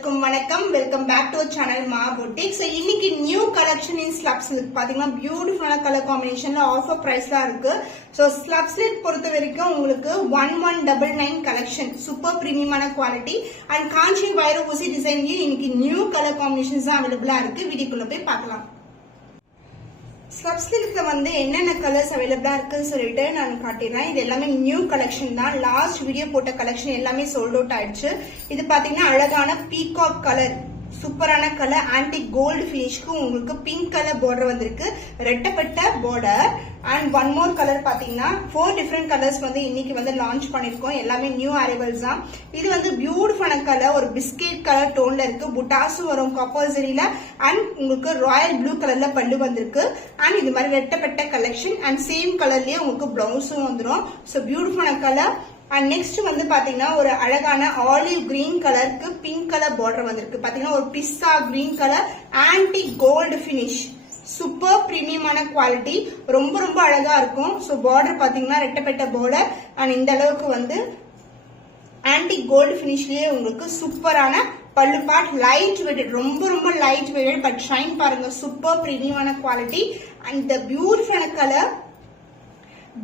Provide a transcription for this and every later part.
அனைவருக்கும் வணக்கம். Welcome back to channel மா பொட்டிக். ஸோ இன்னைக்கு நியூ கலெக்ஷன் இன் ஸ்லப் சில்க் பாத்தீங்கன்னா பியூட்டிஃபுல்லான கலர் காம்பினேஷன்ல ஆஃபர் பிரைஸ்லாம் இருக்கு. ஸோ ஸ்லப் சில்க் பொறுத்த வரைக்கும் உங்களுக்கு 1199 கலெக்ஷன் சூப்பர் பிரீமியமான குவாலிட்டி அண்ட் காஞ்சி வைர ஊசி டிசைன்லயும் இன்னைக்கு நியூ கலர் காம்பினேஷன்ஸ் தான் அவைலபிளா இருக்கு. வீடியோக்குள்ள போய் பார்க்கலாம். ஸ்லப் சில்க்ல வந்து என்னென்ன கலர்ஸ் அவைலபிளா இருக்குன்னு சொல்லிட்டு நான் காட்டிடுறேன். இது எல்லாமே நியூ கலெக்ஷன் தான். லாஸ்ட் வீடியோ போட்ட கலெக்ஷன் எல்லாமே சோல்ட் அவுட் ஆயிடுச்சு. இது பாத்தீங்கன்னா அழகான பீகாக் கலர், சூப்பரான கலர், ஆன்டிக் கோல்டு பினிஷ்க்கு உங்களுக்கு பிங்க் கலர் பார்டர் வந்திருக்கு, ரெட்டப்பட்ட border. And one more colour பாத்தீங்கன்னா 4 டிஃபரெண்ட் கலர்ஸ் வந்து இன்னைக்கு வந்து லான்ச் பண்ணிருக்கோம். எல்லாமே நியூ அரைவல்ஸ் தான். இது வந்து பியூட்டிஃபுல்லான கலர், ஒரு பிஸ்கெட் கலர் டோன்ல இருக்கு. புட்டாஸும் வரும் காப்பர் ஜரியில. அண்ட் உங்களுக்கு ராயல் ப்ளூ கலர்ல பல்லு வந்திருக்கு. அண்ட் இது மாதிரி ரெட்டப்பட்ட கலெக்ஷன் அண்ட் சேம் கலர்லயே உங்களுக்கு பிளவுஸும் வந்துடும். ஸோ பியூட்டிஃபுல்லான கலர். அண்ட் நெக்ஸ்ட் வந்து பாத்தீங்கன்னா ஒரு அழகான ஆலிவ் கிரீன் கலருக்கு பிங்க் கலர் பார்டர் வந்திருக்கு. பாத்தீங்கன்னா ஒரு pista green colour, antique gold finish, super பிரீமியமான குவாலிட்டி, ரொம்ப ரொம்ப அழகா இருக்கும். ஸோ பார்டர் பாத்தீங்கன்னா ரெட்டப்பட்ட பார்டர் அண்ட் இந்த அளவுக்கு வந்து ஆன்டிக் கோல்டு பினிஷ்லயே உங்களுக்கு சூப்பரான பல்லு பார்ட், லைட் வெயிட், ரொம்ப ரொம்ப லைட் வெயிட் பட் ஷைன் பாருங்க, சூப்பர் பிரீமியமான குவாலிட்டி. அண்ட் த பியூட்டிஃபுல்லான கலர்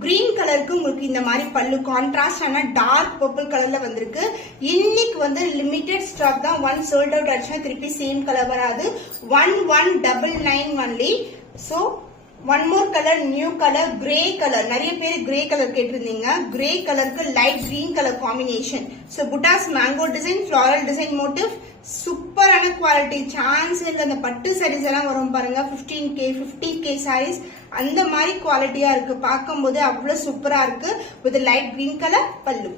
கிரீன் கலருக்கு உங்களுக்கு இந்த மாதிரி பல்லு, கான்ட்ராஸ்டான டார்க் பர்பிள் கலர்ல வந்திருக்கு. இன்னைக்கு வந்து லிமிடெட் ஸ்டாக் தான். ஒன் சோல்ட் அவுட் ஆச்சுன்னா திருப்பி சேம் கலர் வராது. 1199 only. So one more colour, new colour, grey colour. நிறைய பேர் கிரே கலர் கேட்டிருந்தீங்க. கிரே கலருக்கு light green colour combination. So புட்டாஸ் mango design, floral design motif, சூப்பரான குவாலிட்டி, சான்ஸ் இல்ல. அந்த பட்டு சாரீஸ் எல்லாம் வரும் பாருங்க, 15K 50K சாரீஸ், அந்த மாதிரி குவாலிட்டியா இருக்கு. பார்க்கும்போது அவ்வளவு சூப்பரா இருக்கு. வித் லைட் கிரீன் கலர் பல்லு.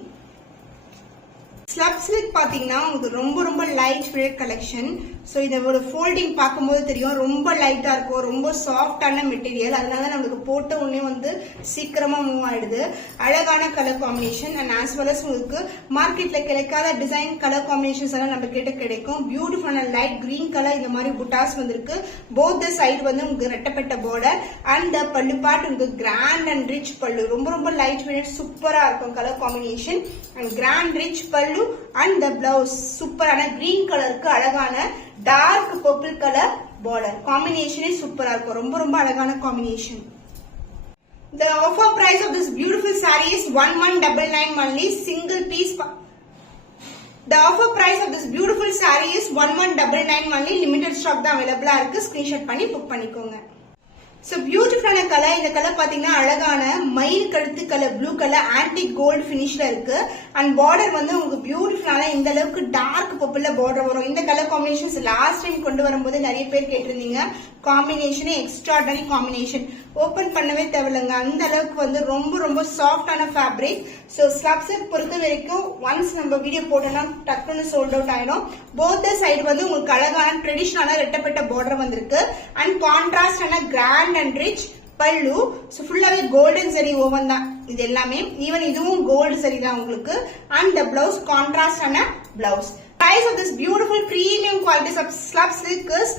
ஸ்லப் சில்க் பாத்தீங்கன்னா உங்களுக்கு ரொம்ப ரொம்ப லைட் வெயிட் கலெக்ஷன். ஸோ இதோட ஃபோல்டிங் பார்க்கும்போது தெரியும், ரொம்ப லைட்டா இருக்கும், ரொம்ப சாஃப்டான மெட்டீரியல். அதனால நம்மளுக்கு போட்ட உடனே வந்து சீக்கிரமா மூவ் ஆயிடுது. அழகான colour combination and as well as உங்களுக்கு மார்க்கெட்ல கிடைக்காத டிசைன் கலர் காம்பினேஷன்ஸ் எல்லாம் நம்ம கிட்ட கிடைக்கும். பியூட்டிஃபுல்லான லைட் கிரீன் கலர், இந்த மாதிரி புட்டாஸ் வந்திருக்கு. போத் த சைடு வந்து உங்களுக்கு ரெட்டப்பட்ட பார்டர் அண்ட் த பல்லு பார்ட் உங்களுக்கு கிராண்ட் அண்ட் ரிச் பல்லு, ரொம்ப ரொம்ப லைட் வெயிட் சூப்பரா இருக்கும் colour combination. And grand rich pallu and the blouse சூப்பரான கிரீன் கலருக்கு அழகான டார்க் பர்பிள் கலர் பார்டர் காம்பினேஷனே சூப்பரா இருக்கும். ரொம்ப ரொம்ப அழகான combination. The offer price of this beautiful saree is 1199 only. Single piece. The offer price of this beautiful saree is 1199 only. Limited stock தான் available இருக்கு. ஸ்கிரீன்ஷாட் பண்ணி புக் பண்ணிக்கோங்க. சோ பியூட்டிஃபுல்லான கலர். இந்த கலர் பாத்தீங்கன்னா அழகான மயில் கழுத்து colour, blue colour, antique gold பினிஷ்ல இருக்கு. அண்ட் பார்டர் வந்து உங்களுக்கு பியூட்டிஃபுல்லான இந்த அளவுக்கு டார்க் பர்பிள்ல பார்டர் வரும். இந்த கலர் காம்பினேஷன்ஸ் லாஸ்ட் டைம் கொண்டு வரும்போது நிறைய பேர் கேட்டிருந்தீங்க. காம்பினேஷனே எக்ஸ்ட்ராடனரி காம்பினேஷன், ஓபன் பண்ணவே தேவையில்லைங்க. அந்த அளவுக்கு வந்து ரொம்ப ரொம்ப சாஃப்டான ஃபேப்ரிக். சோ ஸ்லப் சில்க் பொறுத்த வரைக்கும் ஒன்ஸ் நம்ம வீடியோ போட்டோம்னா டக்குன்னு சோல்ட் அவுட் ஆயிடும். போத் சைடு வந்து உங்களுக்கு அழகான ட்ரெடிஷனலான ரெட்டப்பட்ட பார்டர் வந்திருக்கு. அண்ட் கான்ட்ராஸ்டான grand and rich pallu. So ஃபுல்லாவே கோல்டன் சரி ஓவன் தான் இது எல்லாமே. ஈவன் இதுவும் கோல்டு சரி தான் உங்களுக்கு. அண்ட் த பிளவுஸ் கான்ட்ராஸ்டான blouse. Price of this beautiful premium quality of slab silk is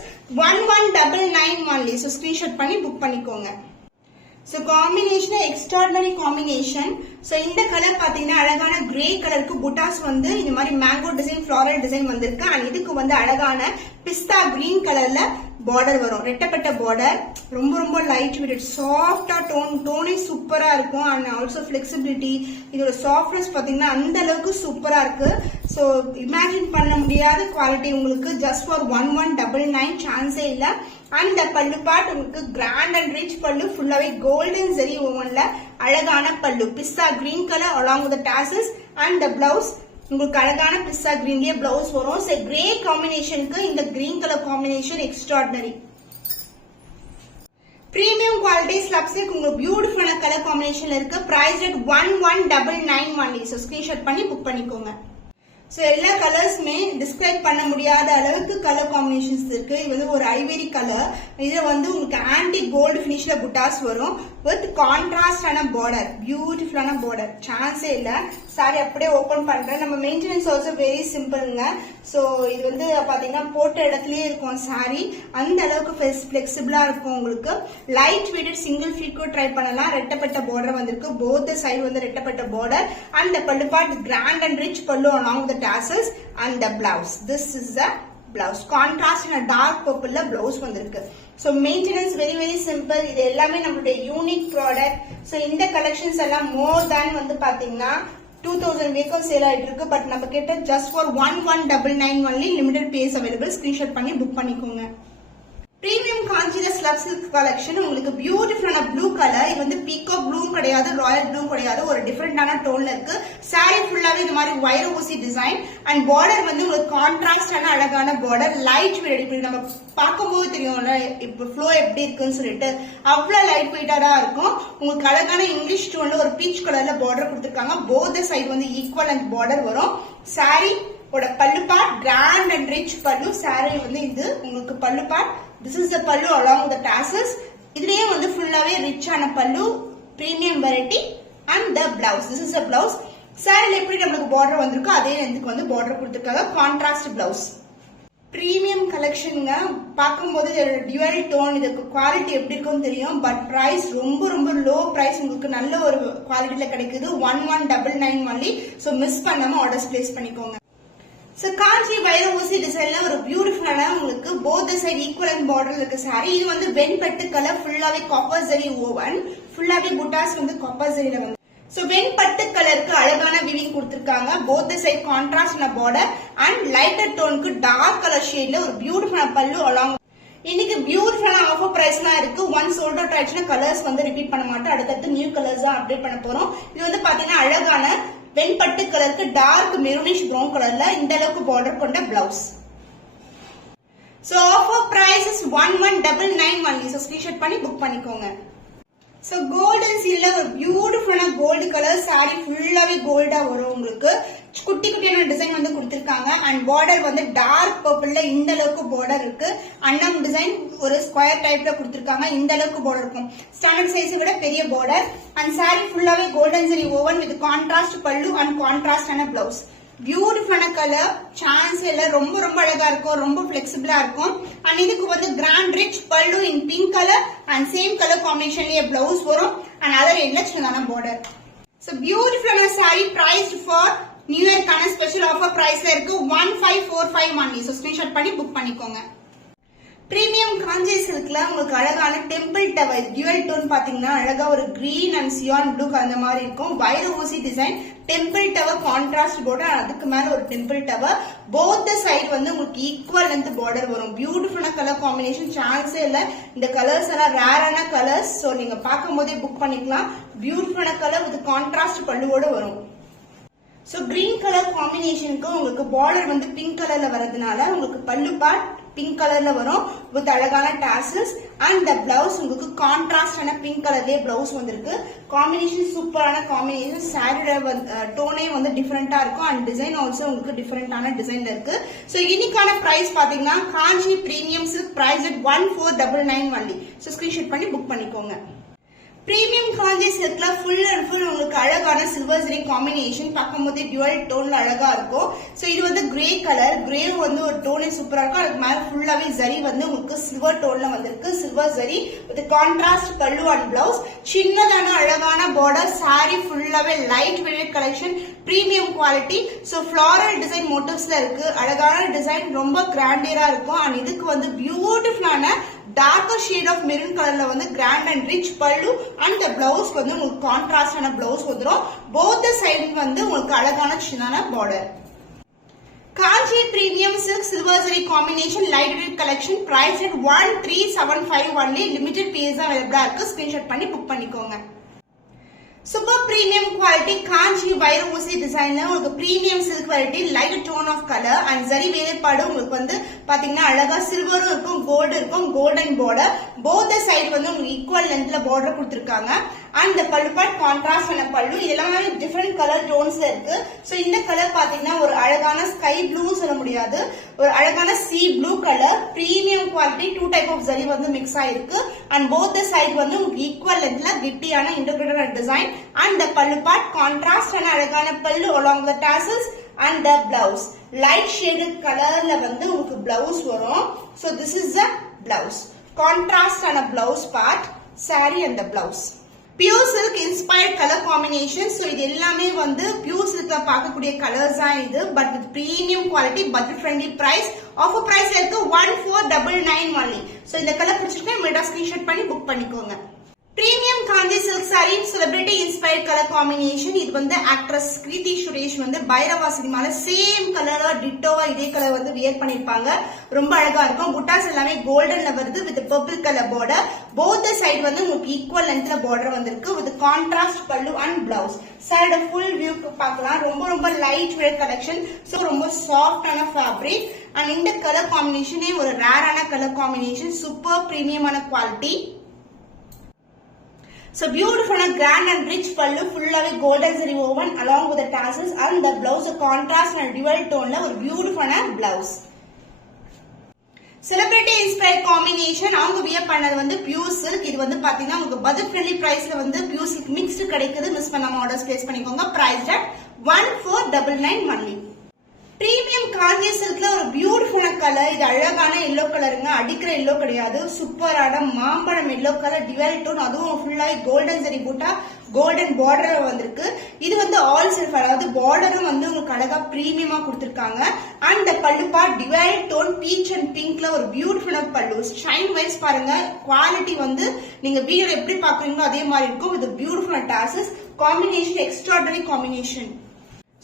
1199 only. So screenshot பண்ணி புக் பண்ணிக்கோங்க. So combination extraordinary combination. So இந்த கலர் பாத்தீங்கன்னா அழகான கிரே கலருக்கு புட்டாஸ் வந்து இந்த மாதிரி மேங்கோ டிசைன், ஃபிளாரல் டிசைன் வந்திருக்கு. அண்ட் இதுக்கு வந்து அழகான பிஸ்தா கிரீன் கலர்ல பார்டர் வரும், ரெட்டப்பட்ட பார்டர். ரொம்ப ரொம்ப லைட் வெயிட், சாஃப்டா டோனே சூப்பரா இருக்கும். அண்ட் ஆல்சோ பிளெக்சிபிலிட்டி, இதோட சாஃப்ட்னஸ் பாத்தீங்கன்னா அந்த அளவுக்கு சூப்பரா இருக்கு. சோ இமேஜின் பண்ண முடியாத குவாலிட்டி உங்களுக்கு. ஜஸ்ட் ஃபார் 1199 சான்ஸே இல்ல. அண்ட் த பல்லு பார்ட் உங்களுக்கு கிராண்ட் அண்ட் ரிச் பல்லு, ஃபுல்லாவே கோல்டன் ஜெரி ஓவன்ல அழகான pallu, pista green colour along with the tassels. And the blouse உங்களுக்கு அழகான பிஸ்தா கிரீன்லயே பிளவுஸ் வரும். சோ கிரே காம்பினேஷனுக்கு இந்த green colour combination extraordinary. Premium quality slub silk உங்களுக்கு பியூட்டிஃபுல்லான கலர் காம்பினேஷன்ல இருக்கு. Price rate 1199 only. So screenshot பண்ணி புக் பண்ணிக்கோங்க. சோ எல்லா கலர்ஸுமே டிஸ்கிரைப் பண்ண முடியாத அளவுக்கு கலர் காம்பினேஷன்ஸ் இருக்கு. இது வந்து ஒரு ஐவரி கலர். இதுல வந்து உங்களுக்கு ஆன்டிக் கோல்டு பினிஷ்ல புட்டாஸ் வரும் வித் கான்ட்ராஸ்டான பார்டர், பியூட்டிஃபுல்லான பார்டர், சான்ஸே இல்ல. சாரி அப்படியே ஓபன் பண்றேன். நம்ம மெயின்டெனன்ஸ் ஆல்சோ வெரி சிம்பிள்ங்க. சோ இது வந்து பாத்தீங்கன்னா போட்ட இடத்துலயே இருக்கும் சாரி. அந்த அளவுக்கு பிளெக்சிபிளா இருக்கும் உங்களுக்கு. லைட் வெயிட்டட் சிங்கிள் ஃபீட் கூட ட்ரை பண்ணலாம். ரெட்டப்பட்ட பார்டர் வந்திருக்கு. போத் சைடு வந்து ரெட்டப்பட்ட border and the pallu part grand and rich pallu along with the tassels and the blouse. This is the blouse. Contrast in a dark purple la blouse வந்திருக்கு. So maintenance very simple. இது எல்லாமே நம்மளுடைய unique product. So இந்த collections எல்லாம் more than வந்து பாத்தீங்கன்னா 2000 vehicles sale ஆயிட்டு இருக்கு. பட் நம்ம கிட்ட just for 1199 only limited pairs available. screenshot பண்ணி புக் பண்ணிக்கோங்க. பிரீமியம் காஞ்சில ஸ்லப் சில்க் கலெக்ஷன் உங்களுக்கு பியூட்டிஃபுல்லான ப்ளூ கலர். இது வந்து பீகாக் ப்ளூ கிடையாது, ராயல் ப்ளூ கிடையாது, ஒரு டிஃபரெண்டான டோன்ல இருக்கு. சாரி ஃபுல்லாவே இந்த மாதிரி வைர ஊசி டிசைன் அண்ட் பார்டர் வந்து உங்களுக்கு கான்ட்ராஸ்டான அழகான பார்டர். Light weight. இப்படி நம்ம பார்க்கும்போது தெரியும்ல இப்ப ஃப்ளோ எப்படி இருக்குன்னு சொல்லிட்டு அவ்வளவு லைட் வெயிட்டா இருக்கும். உங்களுக்கு அழகான இங்கிலீஷ் டோன்ல ஒரு பீச் கலர்ல பார்டர் கொடுத்திருக்காங்க. போத் சைடு வந்து ஈக்குவல் அண்ட் பார்டர் வரும். சாரி ஓட பல்லு பார்ட் கிராண்ட் அண்ட் ரிச் பல்லு. சாரி வந்து இது உங்களுக்கு பல்லு part. This is the pallu along with the tassels. இதுலயே வந்து ஃபுல்லாவே ரிச்சான பல்லு, premium variety and the blouse. This is the blouse. சாரில எப்படி நமக்கு பார்டர் வந்திருக்கோ அதே லென்த்துக்கு வந்து பார்டர் கொடுத்திருக்காங்க. Contrast blouse. பிரீமியம் கலெக்ஷனுங்க. பார்க்கும்போது டியூவல் டோன். இதுக்கு குவாலிட்டி எப்படி இருக்கும்னு தெரியும். பட் பிரைஸ் ரொம்ப லோ பிரைஸ். உங்களுக்கு நல்ல ஒரு குவாலிட்டியில கிடைக்குது. 1199 only. So மிஸ் பண்ணாம ஆர்டர்ஸ் பிளேஸ் பண்ணிக்கோங்க. So காஞ்சி வைர ஊசி டிசைன்ல ஒரு பியூட்டிஃபுல்லான உங்களுக்கு போத் சைடு ஈக்குவல் பார்டர்ல இருக்கு சாரி. இது வந்து வெண்பட்டு கலர். ஃபுல்லாவே காப்பர் ஜரி ஓவன். ஃபுல்லாவே புட்டாஸ் வந்து காப்பர் ஜரியில வந்து. சோ வெண்பட்டு கலருக்கு அழகான விவிங் கொடுத்திருக்காங்க. Both side contrast border and lighter டோனுக்கு டார்க் கலர் ஷேட்ல ஒரு பியூட்டிஃபுல்லான பல்லு அலாங். இன்னைக்கு பியூட்டிஃபுல்லான ஆஃபர் பிரைஸ்லாம் இருக்கு. ஒன் சோல்ட் அவுட் ஆயிடுச்சுன்னா கலர்ஸ் வந்து ரிப்பீட் பண்ண மாட்டோம். அடுத்தடுத்து நியூ கலர்ஸ் தான் அப்டேட் பண்ண போறோம். இது வந்து பாத்தீங்கன்னா அழகான வெண்பட்டு கலருக்கு டார்க் மெரூனிஷ் ப்ரௌன் கலர்ல இந்த அளவுக்கு பார்டர் கொண்ட blouse. So offer price is 1199 only. So screenshot பண்ணி புக் பண்ணிக்கோங்க. சோ கோல்டன் சீல்ல ஒரு பியூட்டிஃபுல்லான கோல்டு கலர் சாரி. ஃபுல்லாவே கோல்டா வரும் உங்களுக்கு. குட்டி குட்டியான டிசைன் வந்து கொடுத்திருக்காங்க அண்ட் பார்டர் வந்து டார்க் பர்பிள்ல இந்த அளவுக்கு பார்டர் இருக்கு. அன்னம் டிசைன் ஒரு ஸ்கொயர் டைப்ல கொடுத்திருக்காங்க. இந்த அளவுக்கு பார்டர் இருக்கும். ஸ்டாண்டர்ட் சைஸை விட பெரிய பார்டர் அண்ட் சாரி ஃபுல்லாவே golden zari oven with contrast pallu and கான்ட்ராஸ்டான blouse. பியூட்டிஃபுல்லான கலர். சான்ஸ் இல்ல. ரொம்ப அழகா இருக்கும். ரொம்ப பிளெக்சிபிளா இருக்கும். அண்ட் இதுக்கு வந்து grand rich pallu in pink colour and same colour காம்பினேஷன்லயே பிளவுஸ் வரும் அண்ட் அதர் எண்ட்ல சின்னதான பார்டர். சோ பியூட்டிஃபுல்லான சாரி பிரைஸ்ட் ஃபார் நியூ இயர்க்கான ஸ்பெஷல் ஆஃபர் பிரைஸ்ல இருக்கு. 1545 only. சோ ஸ்கிரீன்ஷாட் பண்ணி புக் பண்ணிக்கோங்க. பிரீமியம் காஞ்சி சில்க்ல உங்களுக்கு அழகான டெம்பிள் டவர். டியூவல் டோன் பாத்தீங்கன்னா அழகா ஒரு கிரீன் அண்ட் சியான் ப்ளூ அந்த மாதிரி இருக்கும். வைர ஊசி design. Temple tower contrast border. அதுக்கு மேல ஒரு டெம்பிள் டவர். போத் சைடு வந்து உங்களுக்கு ஈக்குவல் லென்த் பார்டர் வரும். பியூட்டிஃபுல்லான கலர் காம்பினேஷன். சான்ஸே இல்ல. இந்த கலர்ஸ் எல்லாம் ரேரான கலர்ஸ். சோ நீங்க பார்க்கும் போதே புக் பண்ணிக்கலாம். பியூட்டிஃபுல்லான கலர் வித் கான்ட்ராஸ்ட் பல்லுவோட வரும். சோ கிரீன் கலர் காம்பினேஷனுக்கு உங்களுக்கு பார்டர் வந்து பிங்க் கலர்ல வரதுனால உங்களுக்கு பல்லு பார்ட் பிங்க் கலர்ல வரும் வித் அழகான டாசல்ஸ் அண்ட் த பிளவுஸ் உங்களுக்கு கான்ட்ராஸ்டான பிங்க் கலர்லயே பிளவுஸ் வந்திருக்கு. காம்பினேஷன் சூப்பரான காம்பினேஷன். சாரியோட டோனே வந்து டிஃபரெண்டா இருக்கும் அண்ட் டிசைன் ஆல்சோ உங்களுக்கு டிஃபரெண்டான டிசைன்ல இருக்கு. சோ இன்னைக்கான பிரைஸ் பாத்தீங்கன்னா Kanchi premium silk price at 1499 only. So screenshot பண்ணி புக் பண்ணிக்கோங்க. பிரீமியம் காஞ்சி சில்க்ல ஃபுல் அண்ட் ஃபுல் உங்களுக்கு அழகான சில்வர் ஜரி காம்பினேஷன். பார்க்கும்போதே டியூவல் டோன்ல அழகா இருக்கும். சோ இது வந்து கிரே கலர். கிரே வந்து ஒரு டோனே சூப்பரா இருக்கும். அதுக்கு மேல ஃபுல்லாவே ஜரி வந்து உங்களுக்கு சில்வர் டோன்ல வந்திருக்கு. Silver zari with contrast pallu and blouse. சின்னதான அழகான பார்டர். சாரி ஃபுல்லாவே light weight collection. Premium quality. So floral design மோட்டிவ்ஸ்ல இருக்கு. அழகான டிசைன். ரொம்ப கிராண்டியரா இருக்கும் அண்ட் இதுக்கு வந்து பியூட்டிஃபுல்லான டார்க்கர் ஷேட் ஆஃப் மெரூன் கலர்ல வந்து grand and rich pallu and blouse வந்து உங்களுக்கு கான்ட்ராஸ்டான பிளவுஸ் வந்துடும். போத் சைடு வந்து உங்களுக்கு அழகான சின்ன border. Kanchi premium silk silver zari combination light weight collection price at 1375 only. Limited piece அவைலபிளா இருக்கு. ஸ்கிரீன்ஷாட் பண்ணி புக் பண்ணிக்கோங்க. சூப்பர் பிரீமியம் குவாலிட்டி காஞ்சி வைர ஊசி டிசைன்ல உங்களுக்கு premium silk variety light tone of colour and zari வேலைப்பாடு உங்களுக்கு வந்து பாத்தீங்கன்னா அழகா சில்வரும் இருக்கும் கோல்டு இருக்கும். Golden border. போத் சைடு வந்து உங்களுக்கு ஈக்குவல் லென்த்ல பார்டர் கொடுத்திருக்காங்க அண்ட் இந்த பல்லு பார்ட் கான்ட்ராஸ்ட் ஆன பல்லு. இதெல்லாமே டிஃபரெண்ட் கலர் டோன்ஸ்ல இருக்கு. சோ இந்த கலர் பாத்தீங்கன்னா ஒரு அழகான ஸ்கை ப்ளூ சொல்ல முடியாது, ஒரு அழகான sea blue colour, premium quality, 2 type of zari வந்து மிக்ஸ் ஆயிருக்கு. அண்ட் போத் தி சைடு வந்து உங்களுக்கு ஈக்குவல் லென்த்ல கிட்டியான integrated design. And the pallu part contrast ஆன அழகான pallu along the tassels and the blouse. Light shaded கலர்ல வந்து உங்களுக்கு பிளவுஸ் வரும். So this is the blouse. Contrast ஆன blouse part, saree and the blouse. Pure silk inspired color combination. So இது எல்லாமே வந்து pure silk பார்க்கக்கூடிய கலர்ஸ் தான் இது. But with premium quality, budget friendly price. Offer price இருக்கு 1499 only. So இந்த colour பிடிச்சிருக்கா இமிடியேட்டா ஸ்கிரீன்ஷாட் பண்ணி புக் பண்ணிக்கோங்க. Premium Kanchi silk sari celebrity inspired colour combination. இது வந்து ஆக்ட்ரஸ் கிருதி சுரேஷ் வந்து பைரவா சினிமால சேம் கலரா டிட்டோவா இதே கலர் வந்து வியர் பண்ணிருப்பாங்க. ரொம்ப அழகா இருக்கும். புட்டாஸ் எல்லாமே கோல்டன்ல வருது with purple colour border. Both side வந்து உங்களுக்கு ஈக்குவல் லென்த்ல பார்டர் வந்திருக்கு with contrast pallu and blouse. சாரியோட ஃபுல் வியூ பார்க்கலாம். ரொம்ப ரொம்ப லைட் வெயிட் கலெக்ஷன். சோ ரொம்ப சாஃப்டான ஃபேப்ரிக். அண்ட் இந்த கலர் காம்பினேஷனே ஒரு ரேரான கலர் காம்பினேஷன். சூப்பர் பிரீமியமான quality. So beautiful grand and rich pallu full of golden zari woven along with the tassels and the blouse a contrast and dual tone la or beautiful blouse. Celebrity inspired combination avanga wear பண்ணது வந்து pure silk. இது வந்து பாத்தீங்கன்னா உங்களுக்கு budget friendly priceல வந்து pure silk mixed கிடைக்குது. Miss பண்ணாம orders place பண்ணிக்கோங்க. price at 1499 only. Premium Kanchi சில்க்ல ஒரு பியூட்டிஃபுல்லான கலர். இது அழகான எல்லோ கலருங்க, அடிக்கிற எல்லோ கிடையாது. சூப்பரான மாம்பழம் எல்லோ கலர் டிவல் டோன், அதுவும் ஃபுல்லாக கோல்டன் ஜரி பூட்டா கோல்டன் பார்டர் வந்திருக்கு. இது வந்து ஆல் செல்ஃப், அதாவது பார்டரும் வந்து உங்களுக்கு அழகா பிரீமியமா கொடுத்திருக்காங்க. அண்ட் இந்த pallu part dual tone peach and பிங்க்ல ஒரு பியூட்டிஃபுல்லான பல்லு. ஷைன் வைஸ் பாருங்க, குவாலிட்டி வந்து நீங்க வீடியோல எப்படி பாக்குறீங்களோ அதே மாதிரி இருக்கும். இது பியூட்டிஃபுல்லான டாசஸ் காம்பினேஷன், எக்ஸ்ட்ராடனரி காம்பினேஷன்.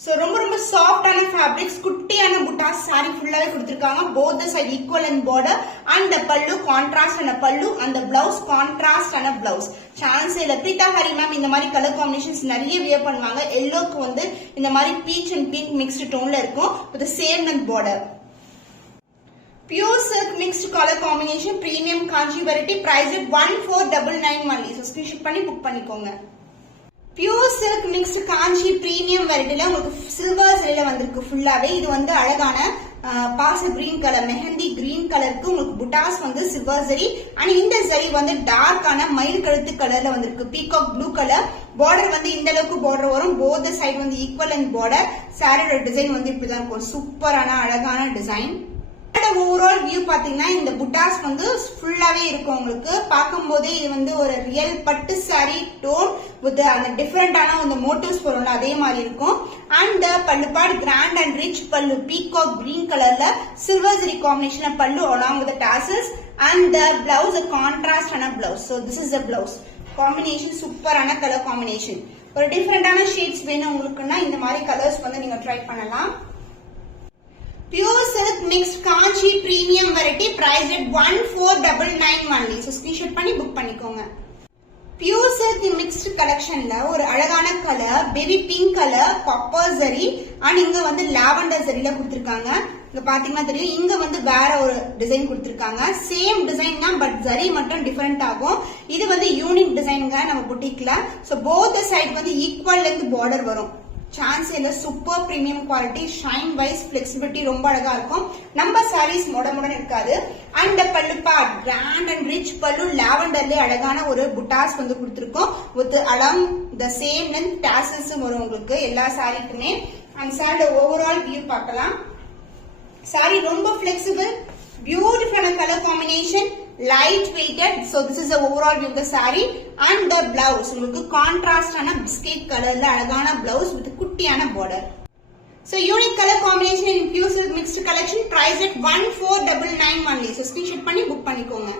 So ரொம்ப ரொம்ப சாஃப்டான ஃபேப்ரிக்ஸ், குட்டியான புட்டாஸ் சாரி ஃபுல்லாவே கொடுத்திருக்காங்க. both the side equal and border and the pallu contrast and pallu and the blouse contrast and blouse. Chance இல்ல. பிரீதா ஹரி மேம் இந்த மாதிரி கலர் காம்பினேஷன்ஸ் நிறைய வியர் பண்ணுவாங்க. எல்லோக்கு வந்து இந்த மாதிரி பீச் அண்ட் பிங்க் மிக்ஸ்டு டோன்ல இருக்கும் with the same length border. Pure silk mixed color combination premium kanchi variety price at 1499 only. So screenshot பண்ணி புக் பண்ணிக்கோங்க. பியூர் சில்க் மிக்ஸ்ட் காஞ்சி பிரீமியம் வெரைட்டில உங்களுக்கு சில்வர் சரியில வந்திருக்கு ஃபுல்லாவே. இது வந்து அழகான பாச கிரீன் கலர், மெஹந்தி கிரீன் கலருக்கு உங்களுக்கு புட்டாஸ் வந்து சில்வர் சரி. அண்ட் இந்த சரி வந்து டார்க்கான மயில் கழுத்து கலர்ல வந்திருக்கு. Peacock blue colour. பார்டர் வந்து இந்த அளவுக்கு பார்டர் வரும். போத் சைடு வந்து ஈக்குவல் அண்ட் பார்டர். சாரியோட டிசைன் வந்து இப்படிதான் இருக்கும். சூப்பரான அழகான டிசைன். ஓவரால் வியூ பாத்தீங்கன்னா இந்த புட்டாஸ் வந்து ஃபுல்லாவே இருக்கும். உங்களுக்கு பார்க்கும் போதே இது வந்து ஒரு ரியல் பட்டு சாரி டோன் வித் அந்த டிஃபரெண்டான அந்த மோட்டிவ்ஸ் வரும்ல அதே மாதிரி இருக்கும். அண்ட் பல்லு பார்ட் கிராண்ட் அண்ட் ரிச் பல்லு, பீகாக் கிரீன் கலர்ல சில்வர் ஜரி காம்பினேஷன் பல்லு along with the tassels and the blouse a contrast ஆன blouse. So this is the blouse combination. சூப்பரான கலர் காம்பினேஷன். ஒரு டிஃபரெண்டான ஷேட்ஸ் வேணும் உங்களுக்குன்னா இந்த மாதிரி கலர்ஸ் வந்து நீங்க ட்ரை பண்ணலாம். Pure silk mixed kanchi premium variety priced at 1499 only. So screenshot பண்ணி புக் பண்ணிக்கோங்க. Pure silk mixed collectionல ஒரு அழகான colour baby pink colour copper zari and இங்க வந்து லாவெண்டர் ஜரியில கொடுத்திருக்காங்க. இங்க பாத்தீங்கன்னா தெரியும், இங்க வந்து வேற ஒரு டிசைன் கொடுத்திருக்காங்க. சேம் டிசைன் தான் பட் ஜரி மட்டும் டிஃபரெண்ட் ஆகும். இது வந்து யூனிக் டிசைன்ங்க நம்ம புட்டிக்ல. சோ போத் சைடு வந்து ஈக்குவல் லென்த் பார்டர் வரும். சான்ஸ் இல்ல. Super premium quality, shine wise flexibility ரொம்ப அழகா இருக்கும். நம்ம சாரீஸ் மொடமுடன் இருக்காது. அண்ட் பல்லு பார்ட் கிராண்ட் அண்ட் ரிச் பல்லு லாவெண்டர்ல அழகான ஒரு புட்டாஸ் வந்து கொடுத்திருக்கோம் with along the same length tassels வரும் உங்களுக்கு எல்லா சாரிக்குமே. அண்ட் சாரியோட ஓவரால் வியூ பார்க்கலாம். சாரி ரொம்ப பிளெக்சிபிள், பியூட்டிஃபுல்லான colour combination, light weighted. So this is the overall view of the saree. And the blouse உங்களுக்கு கான்ட்ராஸ்ட் ஆன பிஸ்கட் கலர்ல அழகான blouse with குட்டியான border. So unique color combination in pure silk mixed collection priced at 1499 only. So screenshot பண்ணி book பண்ணிக்கோங்க.